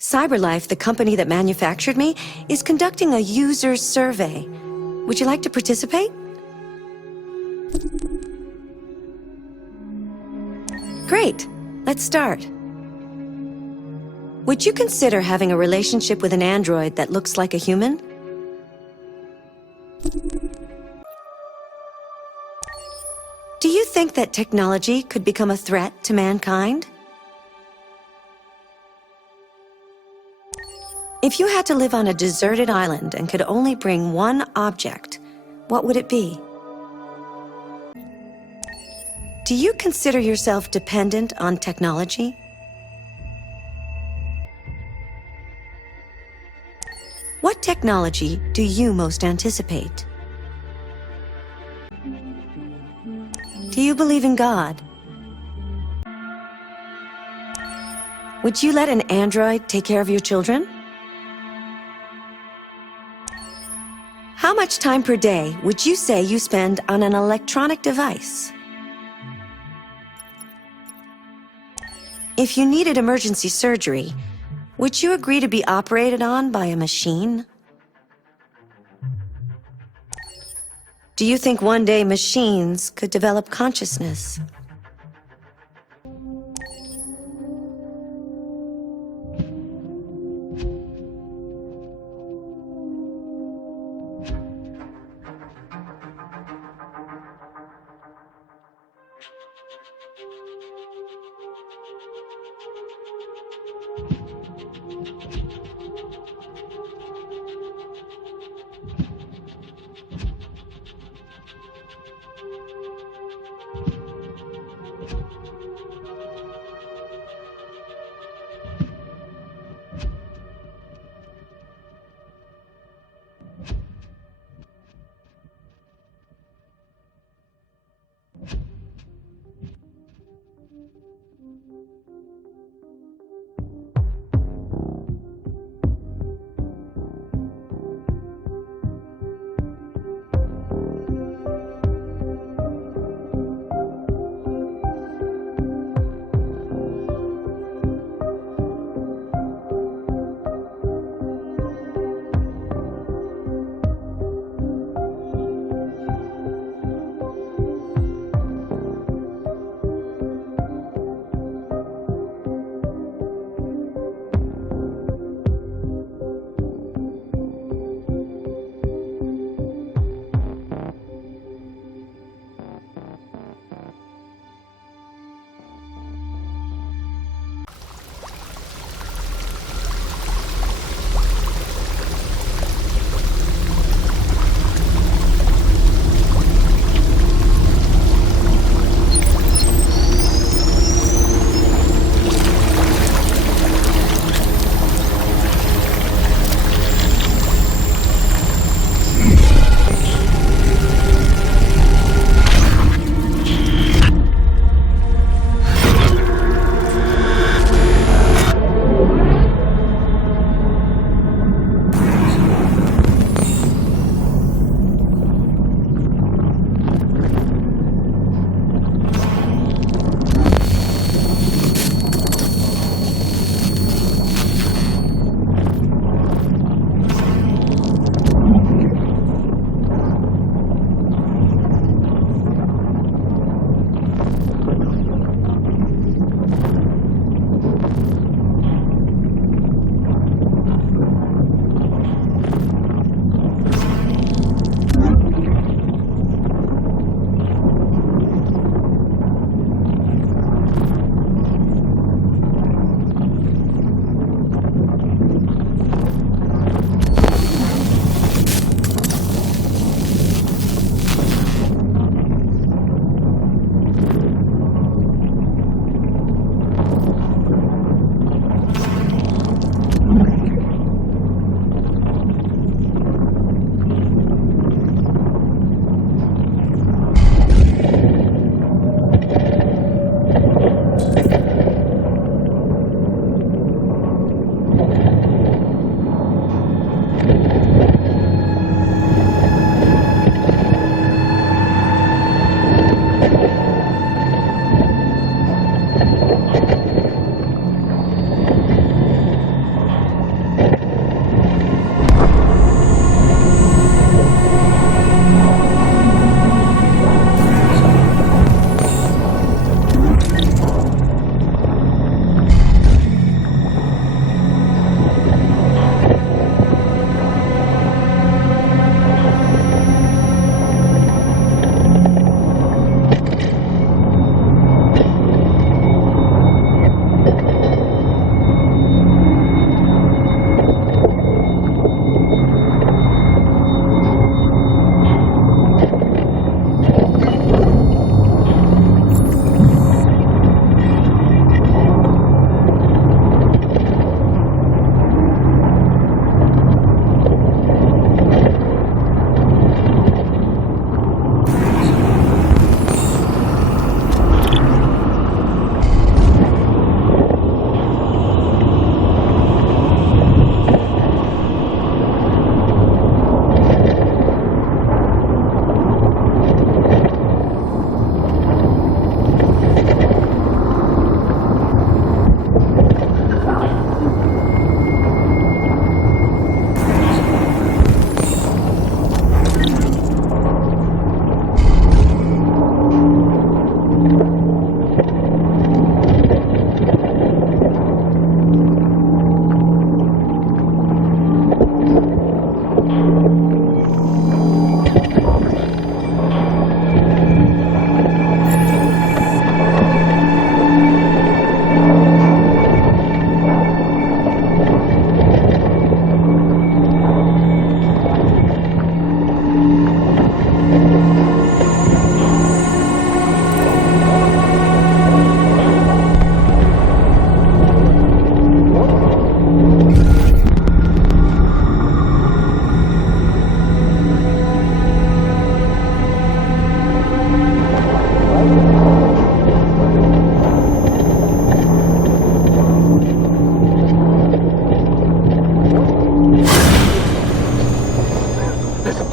CyberLife, the company that manufactured me, is conducting a user survey. Would you like to participate? Great. Let's start. Would you consider having a relationship with an android that looks like a human? Do you think that technology could become a threat to mankind? If you had to live on a deserted island and could only bring one object, what would it be? Do you consider yourself dependent on technology? What technology do you most anticipate? Do you believe in God? Would you let an android take care of your children? How much time per day would you say you spend on an electronic device? If you needed emergency surgery, would you agree to be operated on by a machine? Do you think one day machines could develop consciousness?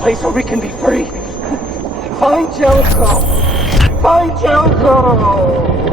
place where we can be free. Find Jellicoe! Find Jellicoe!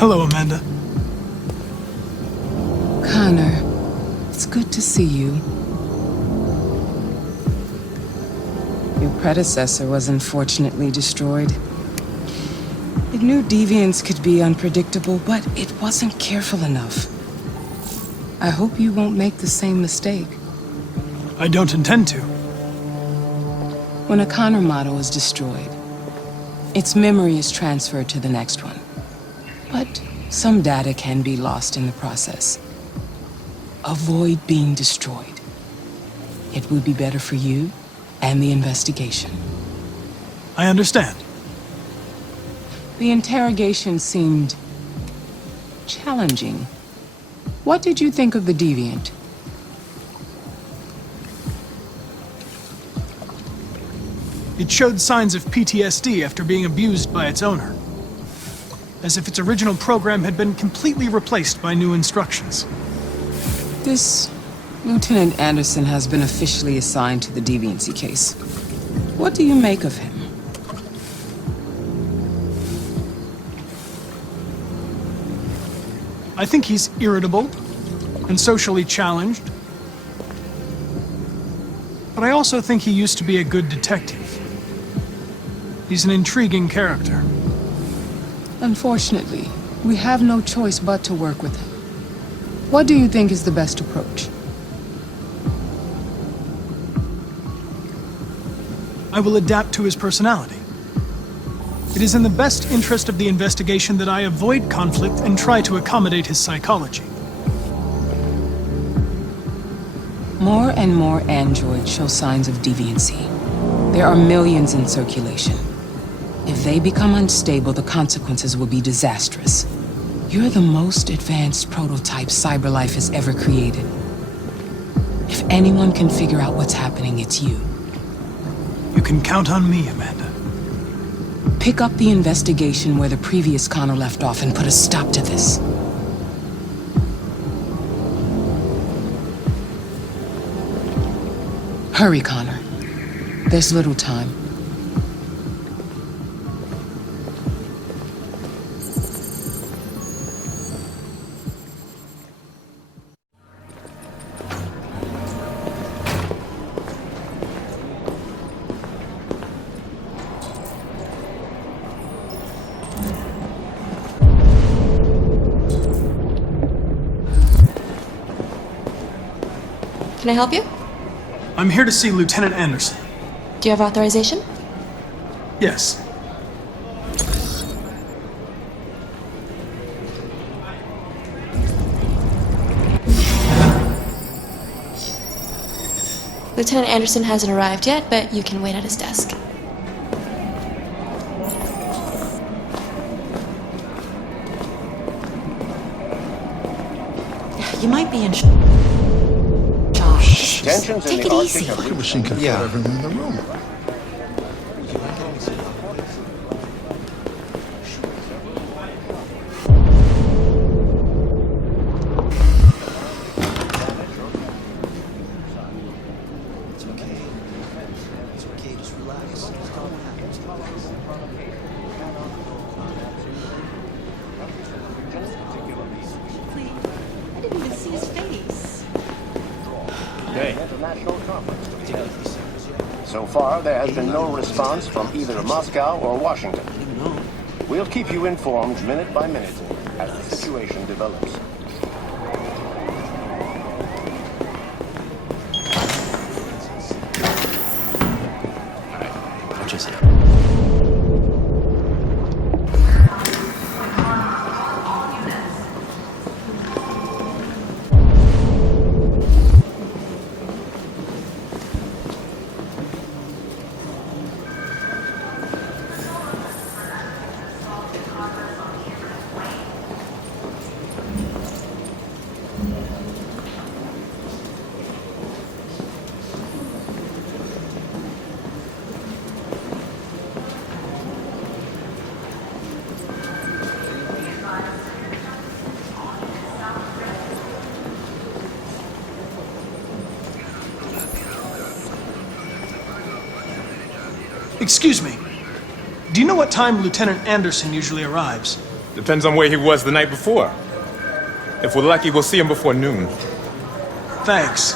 Hello, Amanda. Connor, it's good to see you. Your predecessor was unfortunately destroyed. It knew deviants could be unpredictable, but it wasn't careful enough. I hope you won't make the same mistake. I don't intend to. When a Connor model is destroyed, its memory is transferred to the next one. But some data can be lost in the process. Avoid being destroyed. It would be better for you and the investigation. I understand. The interrogation seemed challenging. What did you think of the deviant? It showed signs of PTSD after being abused by its owner. As if its original program had been completely replaced by new instructions. This Lieutenant Anderson has been officially assigned to the deviancy case. What do you make of him? I think he's irritable and socially challenged. But I also think he used to be a good detective. He's an intriguing character. Unfortunately, we have no choice but to work with him. What do you think is the best approach? I will adapt to his personality. It is in the best interest of the investigation that I avoid conflict and try to accommodate his psychology. More and more androids show signs of deviancy. There are millions in circulation. If they become unstable, the consequences will be disastrous. You're the most advanced prototype CyberLife has ever created. If anyone can figure out what's happening, it's you. You can count on me, Amanda. Pick up the investigation where the previous Connor left off and put a stop to this. Hurry, Connor. There's little time. Can I help you? I'm here to see Lieutenant Anderson. Do you have authorization? Yes. Lieutenant Anderson hasn't arrived yet, but you can wait at his desk. You might be in shock. Tensions in Take the it Arctic easy. have The machine can Yeah. put everything in the room. I didn't even see his face. International conference. So far, there has been no response from either Moscow or Washington. We'll keep you informed minute by minute as the situation develops. Excuse me. Do you know what time Lieutenant Anderson usually arrives? Depends on where he was the night before. If we're lucky, we'll see him before noon. Thanks.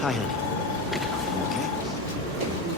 Hi, honey. Okay?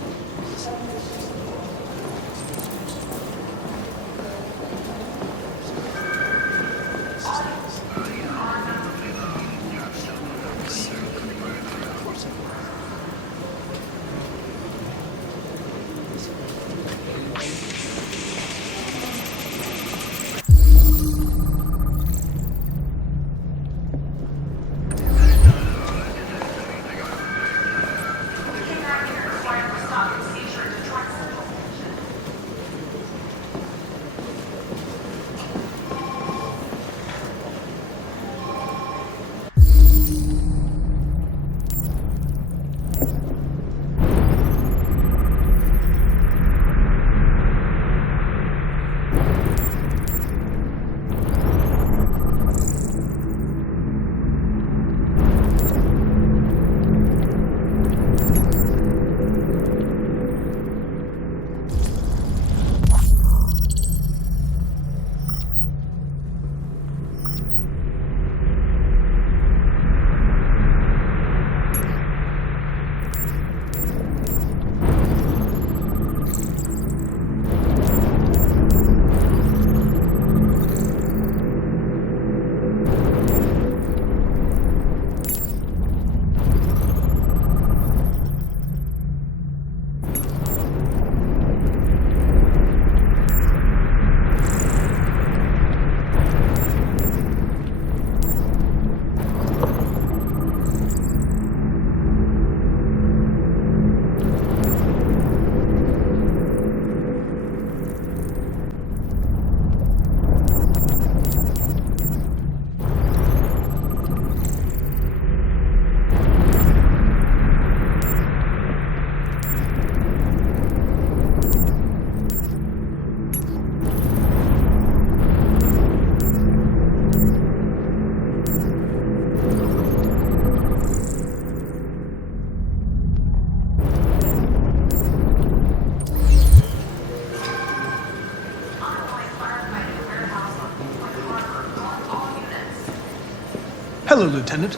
Hello, Lieutenant.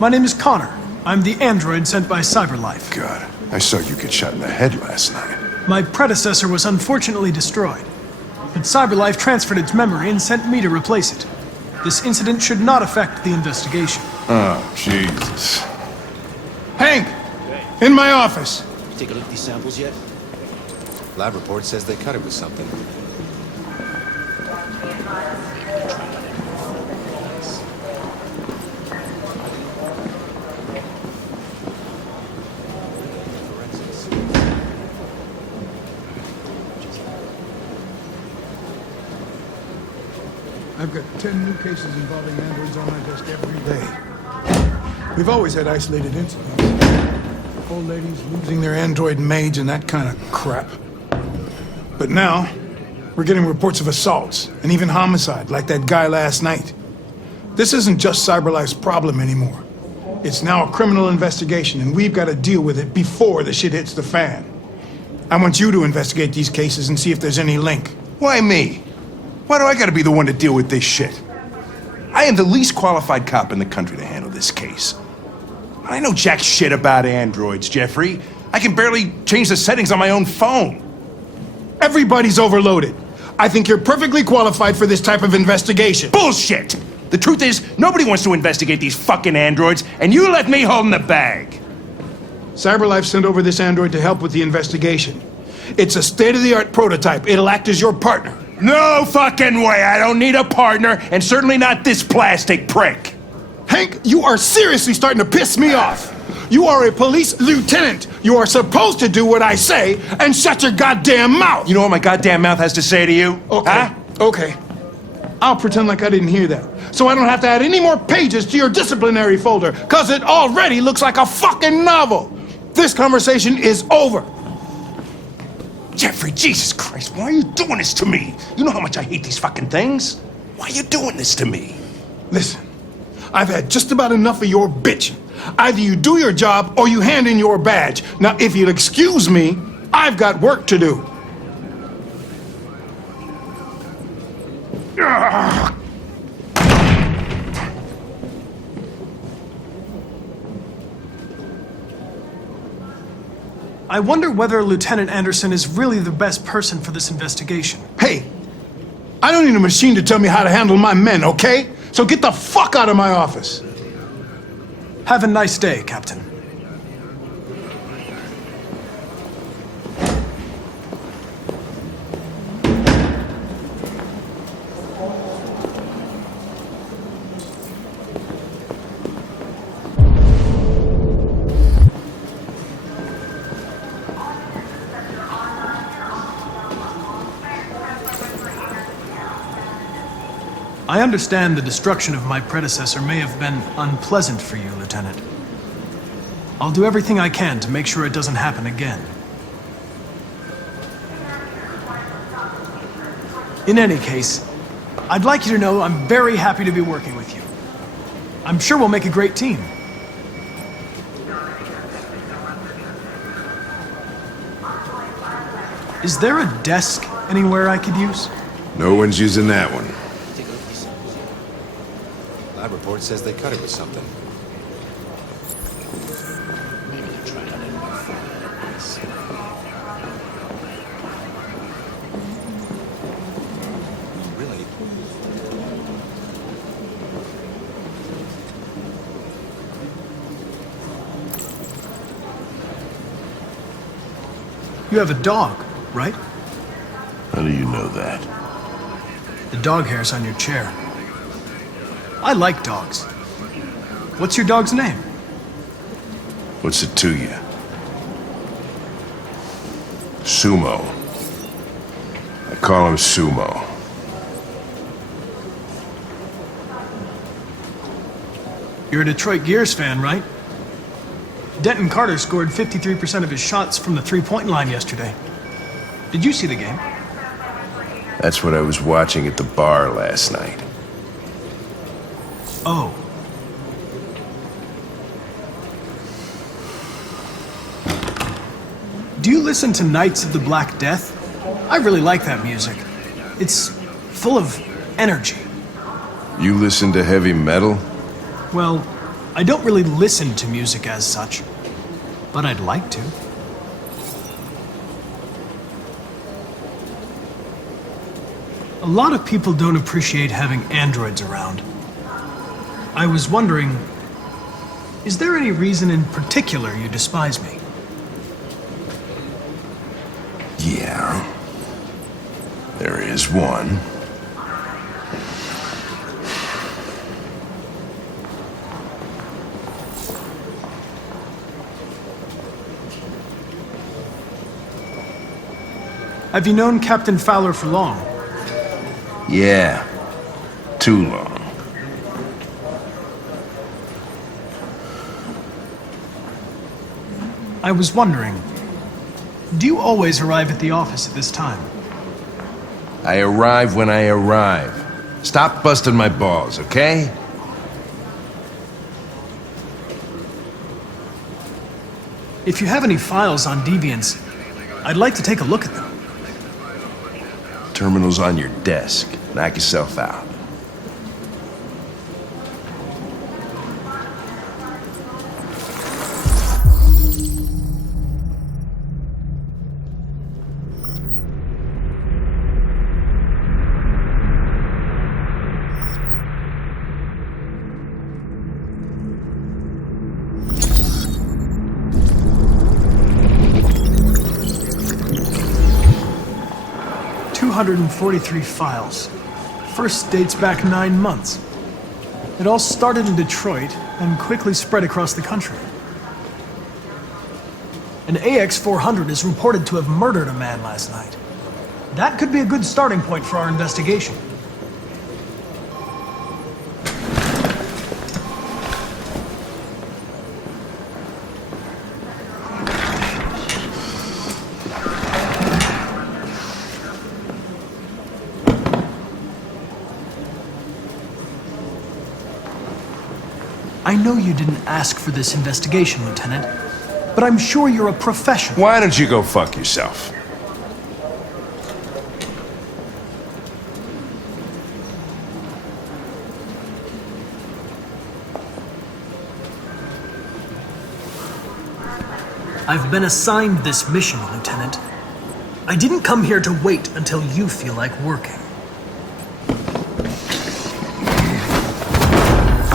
My name is Connor. I'm the android sent by CyberLife. God, I saw you get shot in the head last night. My predecessor was unfortunately destroyed, but CyberLife transferred its memory and sent me to replace it. This incident should not affect the investigation. Oh, Jesus. Hank! In my office! You take a look at these samples yet? Lab report says they cut it with something. I've got 10 new cases involving androids on my desk every day. We've always had isolated incidents. Old ladies losing their android maids and that kind of crap. But now, we're getting reports of assaults and even homicide, like that guy last night. This isn't just CyberLife's problem anymore. It's now a criminal investigation, and we've got to deal with it before the shit hits the fan. I want you to investigate these cases and see if there's any link. Why me? Why do I gotta be the one to deal with this shit? I am the least qualified cop in the country to handle this case. I know jack shit about androids, Jeffrey. I can barely change the settings on my own phone. Everybody's overloaded. I think you're perfectly qualified for this type of investigation. Bullshit! The truth is, nobody wants to investigate these fucking androids, and you let me hold in the bag. CyberLife sent over this android to help with the investigation. It's a state-of-the-art prototype. It'll act as your partner. No fucking way! I don't need a partner, and certainly not this plastic prick. Hank, you are seriously starting to piss me off. You are a police lieutenant. You are supposed to do what I say and shut your goddamn mouth. You know what my goddamn mouth has to say to you? Okay, Huh? okay. I'll pretend like I didn't hear that, so I don't have to add any more pages to your disciplinary folder, because it already looks like a fucking novel. This conversation is over. Jeffrey, Jesus Christ, why are you doing this to me? You know how much I hate these fucking things. Why are you doing this to me? Listen, I've had just about enough of your bitching. Either you do your job or you hand in your badge. Now, if you'll excuse me, I've got work to do. Ugh. I wonder whether Lieutenant Anderson is really the best person for this investigation. Hey, I don't need a machine to tell me how to handle my men, okay? So get the fuck out of my office. Have a nice day, Captain. I understand the destruction of my predecessor may have been unpleasant for you, Lieutenant. I'll do everything I can to make sure it doesn't happen again. In any case, I'd like you to know I'm very happy to be working with you. I'm sure we'll make a great team. Is there a desk anywhere I could use? No one's using that one. Lab report says they cut it with something. Really? You have a dog, right? How do you know that? The dog hair's on your chair. I like dogs. What's your dog's name? What's it to you? Sumo. I call him Sumo. You're a Detroit Gears fan, right? Denton Carter scored 53% of his shots from the three-point line yesterday. Did you see the game? That's what I was watching at the bar last night. Oh. Do you listen to Knights of the Black Death? I really like that music. It's full of energy. You listen to heavy metal? Well, I don't really listen to music as such, but I'd like to. A lot of people don't appreciate having androids around. I was wondering, is there any reason in particular you despise me? Yeah. There is one. Have you known Captain Fowler for long? Yeah. Too long. I was wondering, do you always arrive at the office at this time? I arrive when I arrive. Stop busting my balls, okay? If you have any files on Deviants, I'd like to take a look at them. Terminal's on your desk. Knock yourself out. .243 files. First dates back 9 months. It all started in Detroit and quickly spread across the country. An AX-400 is reported to have murdered a man last night. That could be a good starting point for our investigation. I know you didn't ask for this investigation, Lieutenant, but I'm sure you're a professional. Why don't you go fuck yourself? I've been assigned this mission, Lieutenant. I didn't come here to wait until you feel like working.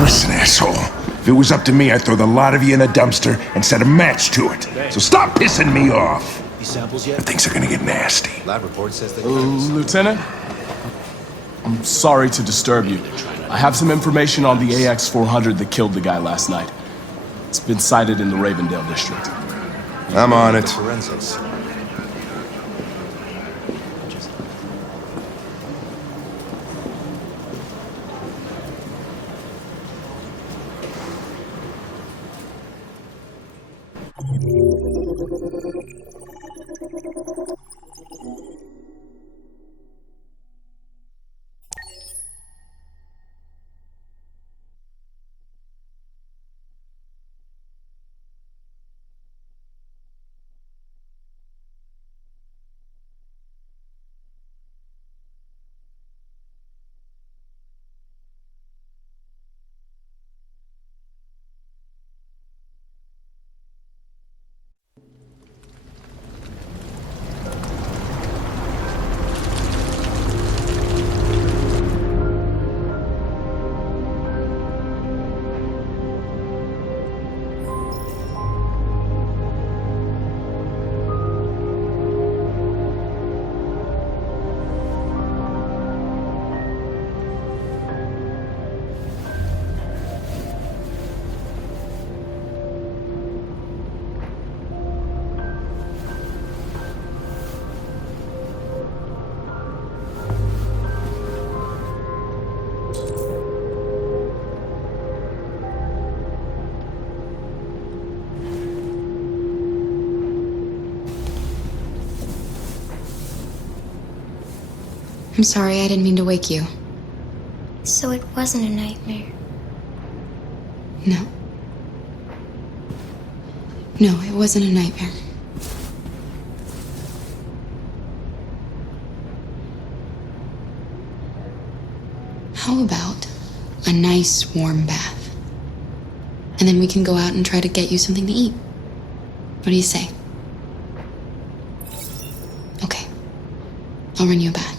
Listen, asshole. If it was up to me, I'd throw the lot of you in a dumpster and set a match to it. So stop pissing me off. These samples yet? But things are gonna get nasty. Lab report says they cut it with something. Lieutenant? I'm sorry to disturb you. I have some information on the AX-400 that killed the guy last night. It's been sighted in the Ravendale district. I'm on it. Forensics. I'm sorry, I didn't mean to wake you. So it wasn't a nightmare. No. No, it wasn't a nightmare. How about a nice warm bath? And then we can go out and try to get you something to eat. What do you say? Okay. I'll run you a bath.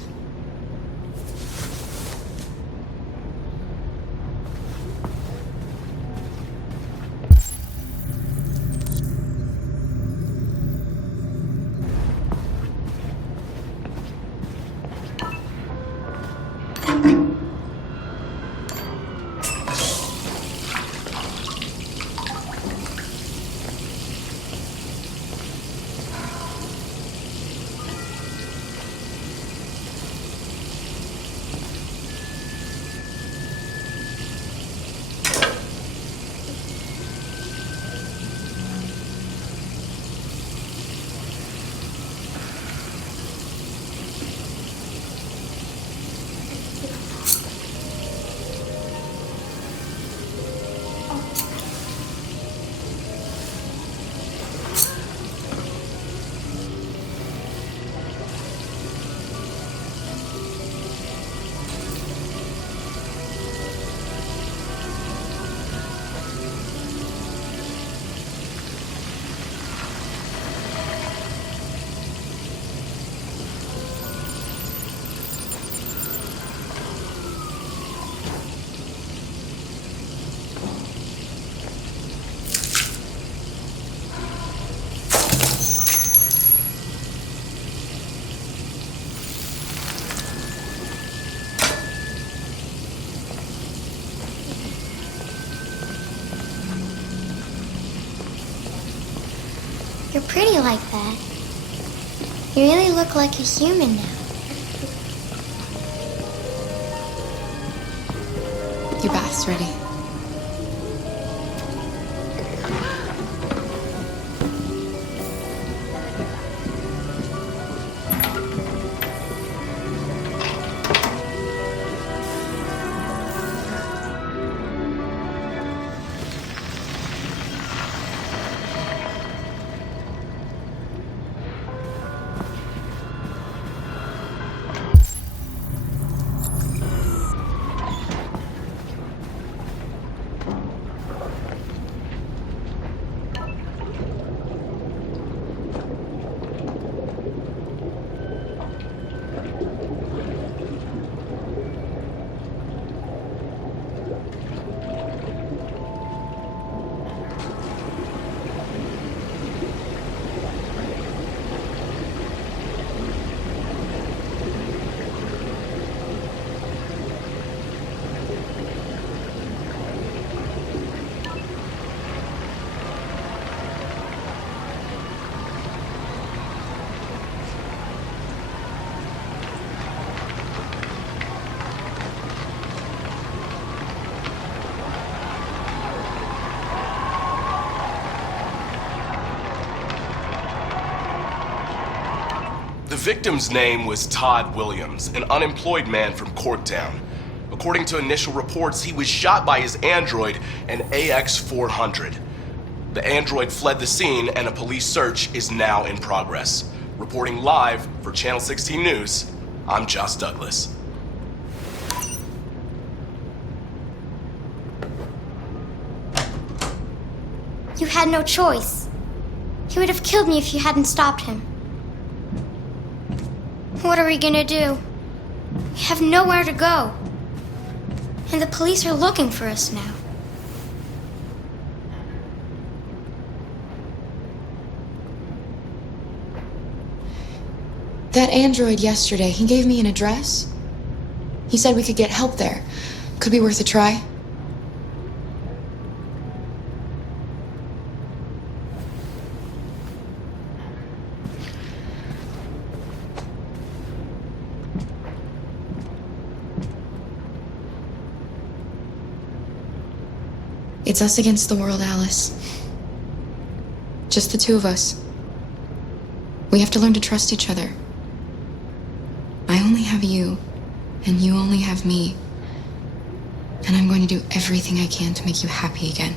You're pretty like that. You really look like a human now. Your bath's ready. The victim's name was Todd Williams, an unemployed man from Corktown. According to initial reports, he was shot by his android, an AX-400. The android fled the scene, and a police search is now in progress. Reporting live for Channel 16 News, I'm Josh Douglas. You had no choice. He would have killed me if you hadn't stopped him. What are we gonna do? We have nowhere to go. And the police are looking for us now. That android yesterday, he gave me an address. He said we could get help there. Could be worth a try. It's us against the world, Alice. Just the two of us. We have to learn to trust each other. I only have you, and you only have me. And I'm going to do everything I can to make you happy again.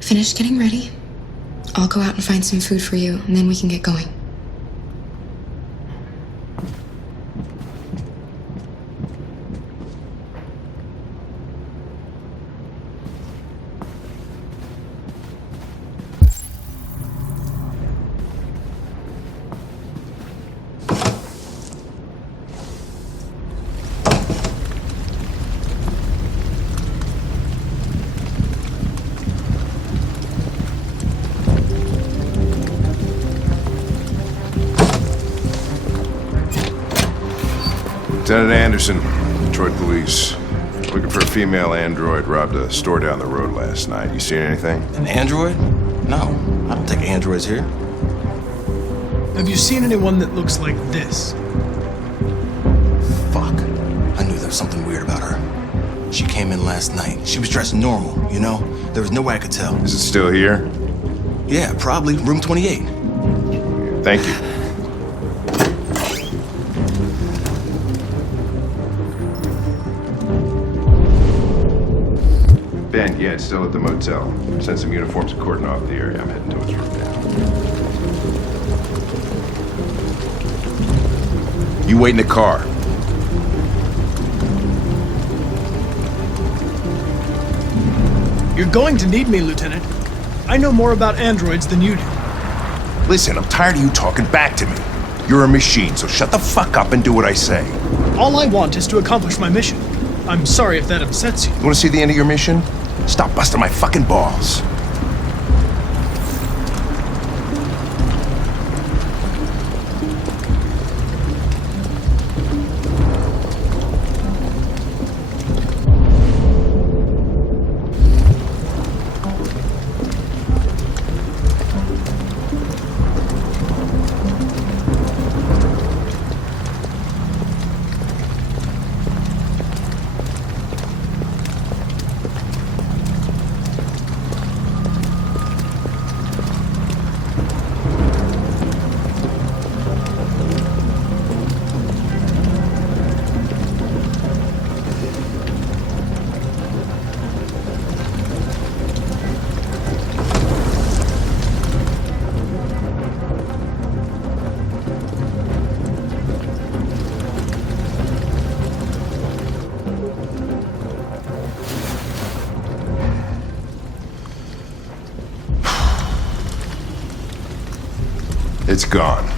Finish getting ready. I'll go out and find some food for you, and then we can get going. Lieutenant Anderson, Detroit Police. Looking for a female android robbed a store down the road last night. You seen anything? An android? No, I don't think androids here. Have you seen anyone that looks like this? Fuck. I knew there was something weird about her. She came in last night. She was dressed normal, you know? There was no way I could tell. Is it still here? Yeah, probably. Room 28. Thank you. Ben, yeah, it's still at the motel. Sent some uniforms and cordon off the area. I'm heading towards room now. You wait in the car. You're going to need me, Lieutenant. I know more about androids than you do. Listen, I'm tired of you talking back to me. You're a machine, so shut the fuck up and do what I say. All I want is to accomplish my mission. I'm sorry if that upsets you. You want to see the end of your mission? Stop busting my fucking balls. It's gone.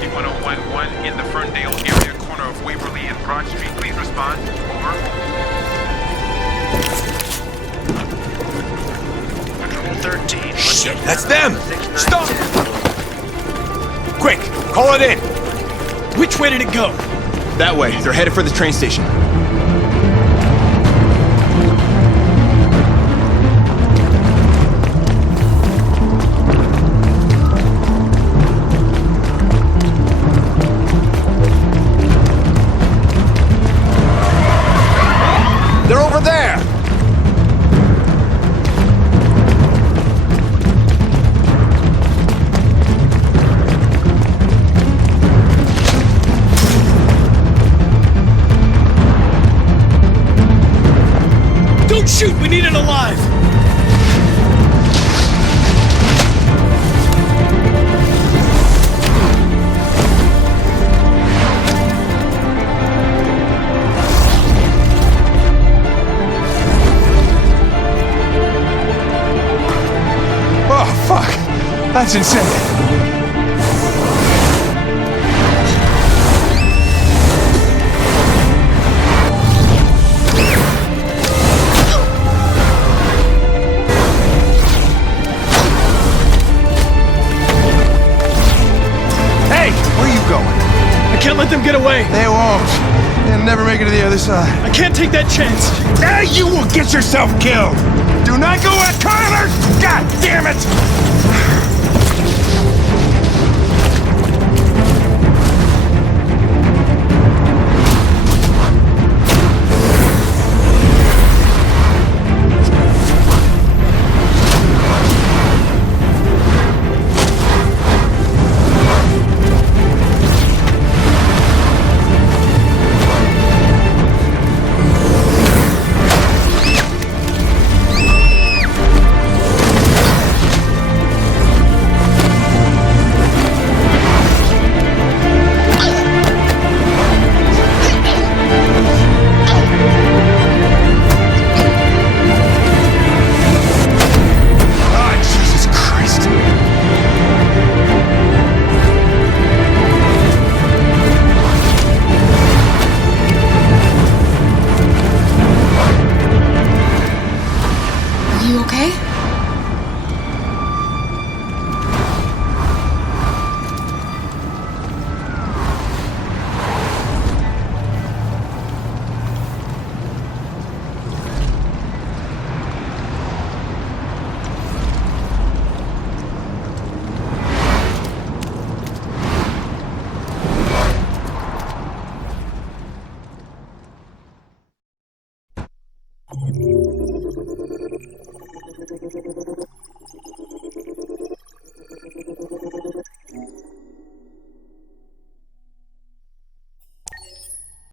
91011 in the Ferndale area, corner of Waverly and Broad Street. Please respond. Over. Patrol 13. Shit, that's them! Stop! Quick, call it in! Which way did it go? That way. They're headed for the train station. They're over there! Don't shoot! We need it alive! Oh, fuck! That's insane! Hey, where are you going? I can't let them get away! They won't. They'll never make it to the other side. I can't take that chance! Now you will get yourself killed! Do not go at Tyler! God damn it!